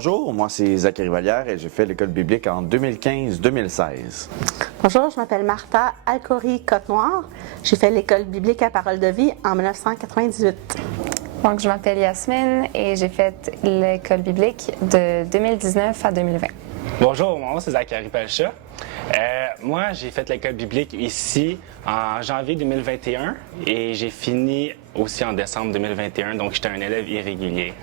Bonjour, moi c'est Zachary Vallière et j'ai fait l'école biblique en 2015-2016. Bonjour, je m'appelle Martha Alcori-Côte-Noire. J'ai fait l'école biblique à Parole de vie en 1998. Donc, je m'appelle Yasmine et j'ai fait l'école biblique de 2019 à 2020. Bonjour, mon nom c'est Zachary Pelcha. Moi, j'ai fait l'école biblique ici en janvier 2021 et j'ai fini aussi en décembre 2021, donc j'étais un élève irrégulier.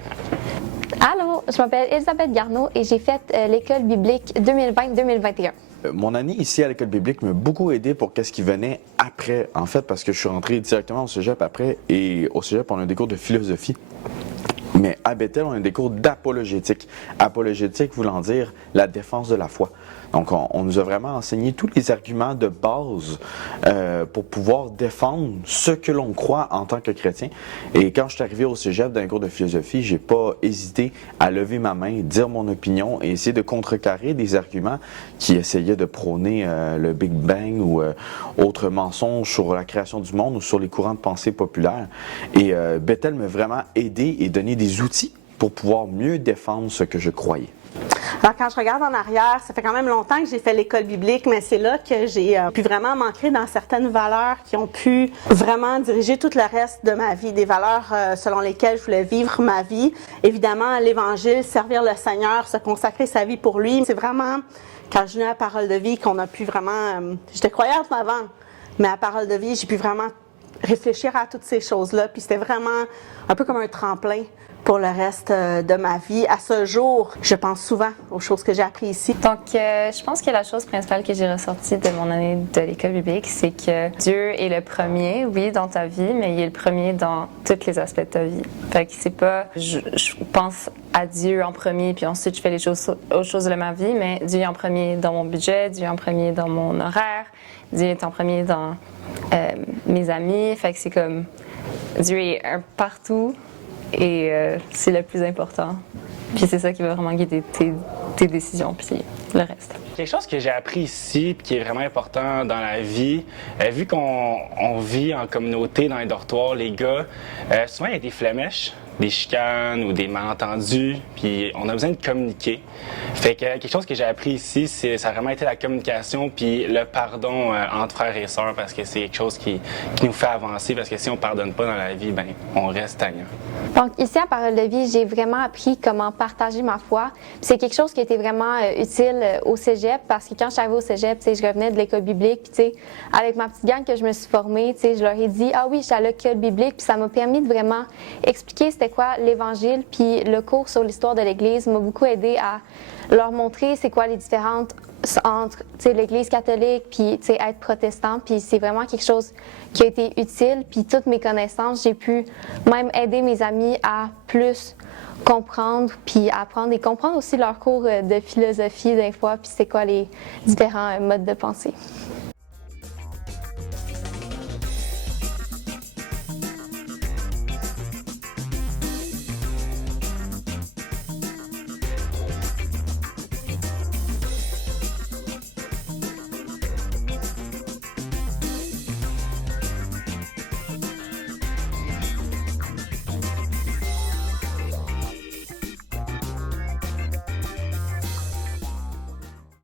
Allô, je m'appelle Elisabeth Garneau et j'ai fait l'école biblique 2020-2021. Mon année ici à l'école biblique m'a beaucoup aidé pour qu'est-ce qui venait après, en fait, parce que je suis rentré directement au cégep après et au cégep, on a des cours de philosophie. Mais à Bethel, on a des cours d'apologétique. Apologétique voulant dire la défense de la foi. Donc, on nous a vraiment enseigné tous les arguments de base pour pouvoir défendre ce que l'on croit en tant que chrétien. Et quand je suis arrivé au cégep dans un cours de philosophie, j'ai pas hésité à lever ma main, dire mon opinion et essayer de contrecarrer des arguments qui essayaient de prôner le Big Bang ou autres mensonges sur la création du monde ou sur les courants de pensée populaires. Et Bethel m'a vraiment aidé et donné des outils pour pouvoir mieux défendre ce que je croyais. Alors, quand je regarde en arrière, ça fait quand même longtemps que j'ai fait l'école biblique, mais c'est là que j'ai pu vraiment m'ancrer dans certaines valeurs qui ont pu vraiment diriger tout le reste de ma vie, des valeurs selon lesquelles je voulais vivre ma vie. Évidemment, l'Évangile, servir le Seigneur, se consacrer sa vie pour lui. C'est vraiment, quand je venais à Parole de vie, qu'on a pu vraiment... j'étais croyante avant, mais à Parole de vie, j'ai pu vraiment réfléchir à toutes ces choses-là. Puis c'était vraiment un peu comme un tremplin pour le reste de ma vie. À ce jour, je pense souvent aux choses que j'ai apprises ici. Donc, je pense que la chose principale que j'ai ressortie de mon année de l'école biblique, c'est que Dieu est le premier, oui, dans ta vie, mais il est le premier dans tous les aspects de ta vie. Fait que c'est pas, je pense à Dieu en premier, puis ensuite je fais les autres choses de ma vie, mais Dieu est en premier dans mon budget, Dieu est en premier dans mon horaire, Dieu est en premier dans mes amis. Fait que c'est comme, Dieu est un partout. Et c'est le plus important. Puis c'est ça qui va vraiment guider tes décisions, puis le reste. Quelque chose que j'ai appris ici et qui est vraiment important dans la vie, vu qu'on vit en communauté dans les dortoirs, les gars, souvent il y a des flémèches, des chicanes ou des malentendus, puis on a besoin de communiquer. Fait que quelque chose que j'ai appris ici, ça a vraiment été la communication puis le pardon entre frères et sœurs, parce que c'est quelque chose qui nous fait avancer, parce que si on pardonne pas dans la vie, ben on reste stagnant. Donc ici à Parole de vie, j'ai vraiment appris comment partager ma foi. Puis c'est quelque chose qui a été vraiment utile au cégep, parce que quand je suis arrivée au cégep, je revenais de l'école biblique, puis avec ma petite gang que je me suis formée, je leur ai dit « Ah oui, je suis à l'école biblique », puis ça m'a permis de vraiment expliquer c'était quoi l'Évangile, puis le cours sur l'histoire de l'Église m'a beaucoup aidé à leur montrer c'est quoi les différentes entre l'Église catholique puis être protestant, puis c'est vraiment quelque chose qui a été utile, puis toutes mes connaissances, j'ai pu même aider mes amis à plus comprendre, puis apprendre et comprendre aussi leurs cours de philosophie des fois, puis c'est quoi les différents modes de pensée.